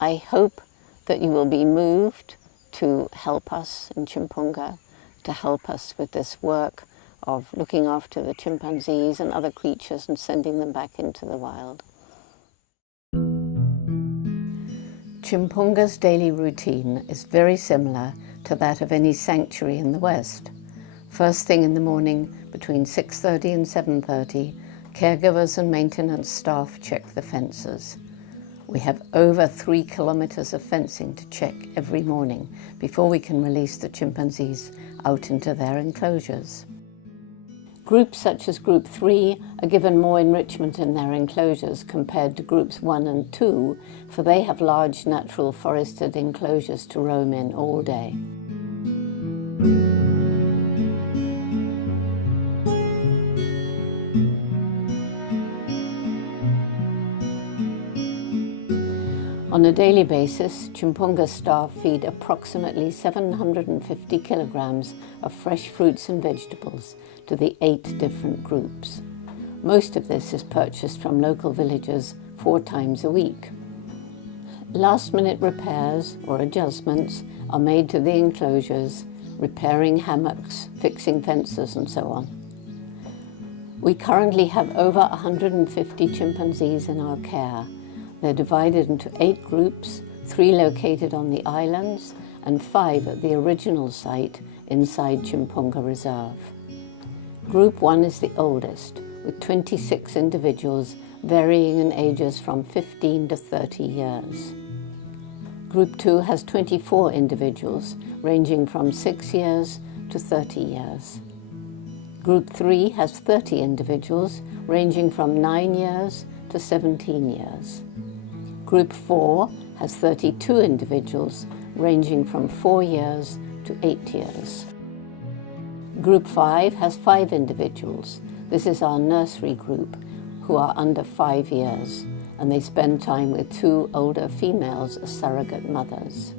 I hope that you will be moved to help us in Tchimpounga, to help us with this work of looking after the chimpanzees and other creatures and sending them back into the wild. Tchimpounga's daily routine is very similar to that of any sanctuary in the West. First thing in the morning, between 6:30 and 7:30, caregivers and maintenance staff check the fences. We have over 3 kilometers of fencing to check every morning before we can release the chimpanzees out into their enclosures. Groups such as Group 3 are given more enrichment in their enclosures compared to Groups 1 and 2, for they have large natural forested enclosures to roam in all day. On a daily basis, Tchimpounga staff feed approximately 750 kilograms of fresh fruits and vegetables to the 8 different groups. Most of this is purchased from local villagers 4 times a week. Last-minute repairs or adjustments are made to the enclosures, repairing hammocks, fixing fences and so on. We currently have over 150 chimpanzees in our care. They're divided into 8 groups, 3 located on the islands and 5 at the original site inside Tchimpounga Reserve. Group 1 is the oldest, with 26 individuals varying in ages from 15 to 30 years. Group 2 has 24 individuals ranging from 6 years to 30 years. Group 3 has 30 individuals ranging from 9 years to 17 years. Group 4 has 32 individuals ranging from 4 years to 8 years. Group 5 has 5 individuals. This is our nursery group, who are under 5 years, and they spend time with 2 older females as surrogate mothers.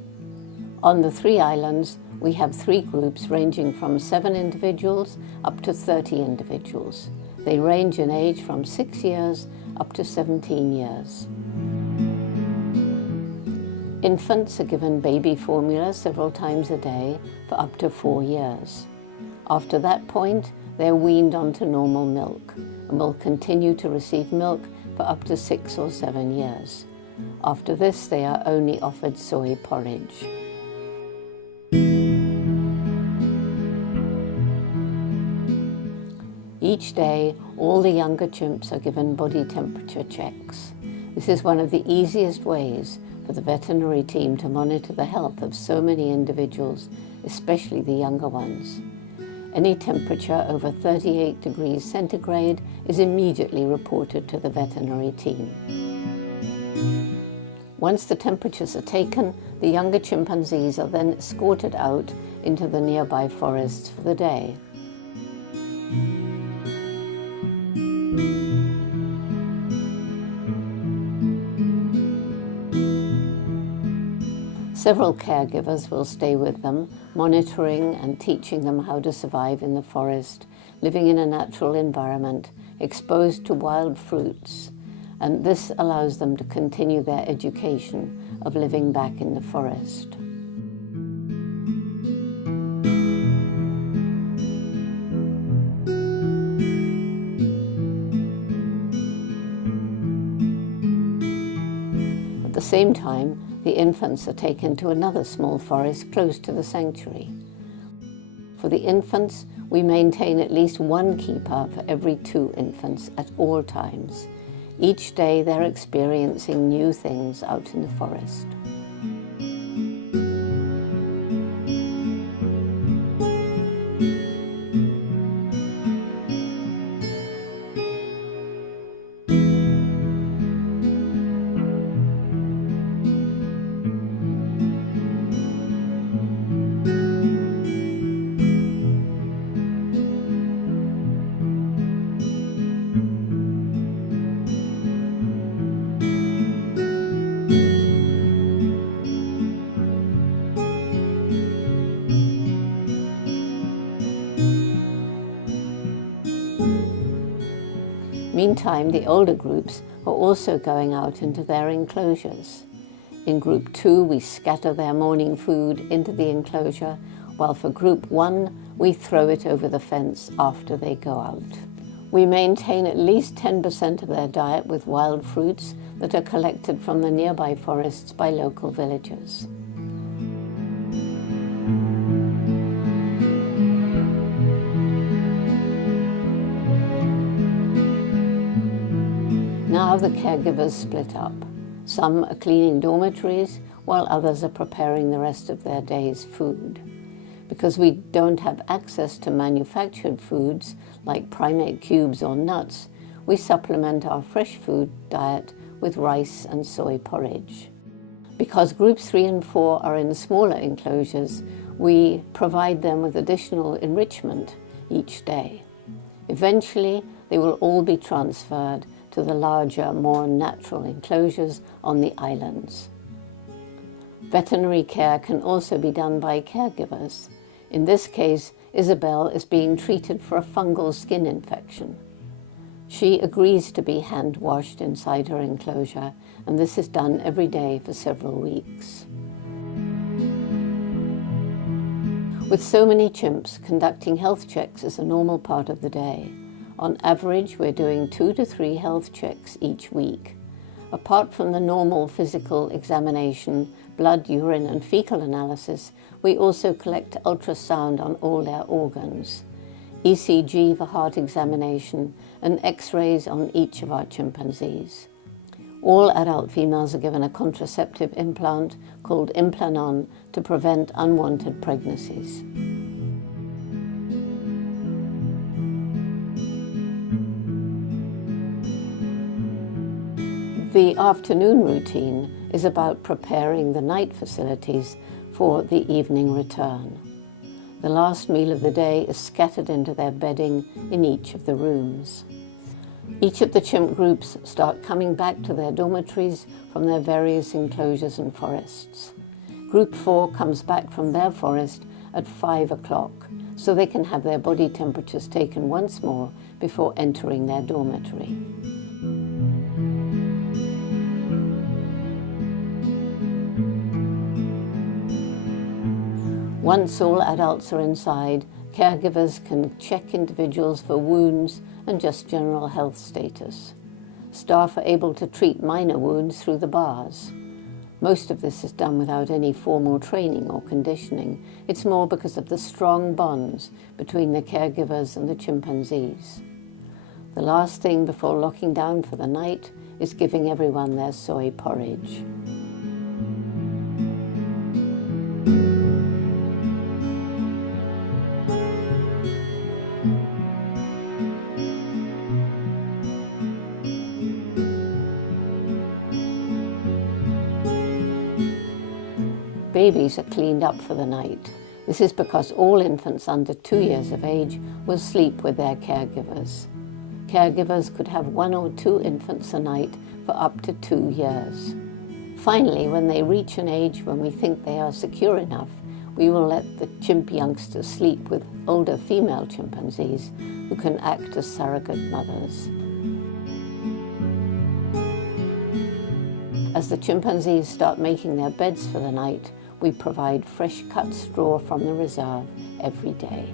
On the 3 islands, we have 3 groups ranging from 7 individuals up to 30 individuals. They range in age from 6 years up to 17 years. Infants are given baby formula several times a day for up to 4 years. After that point, they're weaned onto normal milk and will continue to receive milk for up to 6 or 7 years. After this, they are only offered soy porridge. Each day, all the younger chimps are given body temperature checks. This is one of the easiest ways for the veterinary team to monitor the health of so many individuals, especially the younger ones. Any temperature over 38 degrees centigrade is immediately reported to the veterinary team. Once the temperatures are taken, the younger chimpanzees are then escorted out into the nearby forests for the day. Several caregivers will stay with them, monitoring and teaching them how to survive in the forest, living in a natural environment, exposed to wild fruits, and this allows them to continue their education of living back in the forest. At the same time, the infants are taken to another small forest close to the sanctuary. For the infants, we maintain at least 1 keeper for every 2 infants at all times. Each day they're experiencing new things out in the forest. Meantime, the older groups are also going out into their enclosures. In Group 2, we scatter their morning food into the enclosure, while for Group 1, we throw it over the fence after they go out. We maintain at least 10% of their diet with wild fruits that are collected from the nearby forests by local villagers. Now the caregivers split up. Some are cleaning dormitories, while others are preparing the rest of their day's food. Because we don't have access to manufactured foods like primate cubes or nuts, we supplement our fresh food diet with rice and soy porridge. Because Groups 3 and 4 are in smaller enclosures, we provide them with additional enrichment each day. Eventually, they will all be transferred to the larger, more natural enclosures on the islands. Veterinary care can also be done by caregivers. In this case, Isabel is being treated for a fungal skin infection. She agrees to be hand-washed inside her enclosure, and this is done every day for several weeks. With so many chimps, conducting health checks is a normal part of the day. On average, we're doing 2 to 3 health checks each week. Apart from the normal physical examination, blood, urine and fecal analysis, we also collect ultrasound on all their organs, ECG for heart examination, and X-rays on each of our chimpanzees. All adult females are given a contraceptive implant called Implanon to prevent unwanted pregnancies. The afternoon routine is about preparing the night facilities for the evening return. The last meal of the day is scattered into their bedding in each of the rooms. Each of the chimp groups start coming back to their dormitories from their various enclosures and forests. Group 4 comes back from their forest at 5 o'clock, so they can have their body temperatures taken once more before entering their dormitory. Once all adults are inside, caregivers can check individuals for wounds and just general health status. Staff are able to treat minor wounds through the bars. Most of this is done without any formal training or conditioning. It's more because of the strong bonds between the caregivers and the chimpanzees. The last thing before locking down for the night is giving everyone their soy porridge. Babies are cleaned up for the night. This is because all infants under 2 years of age will sleep with their caregivers. Caregivers could have 1 or 2 infants a night for up to 2 years. Finally, when they reach an age when we think they are secure enough, we will let the chimp youngsters sleep with older female chimpanzees who can act as surrogate mothers. As the chimpanzees start making their beds for the night, we provide fresh cut straw from the reserve every day.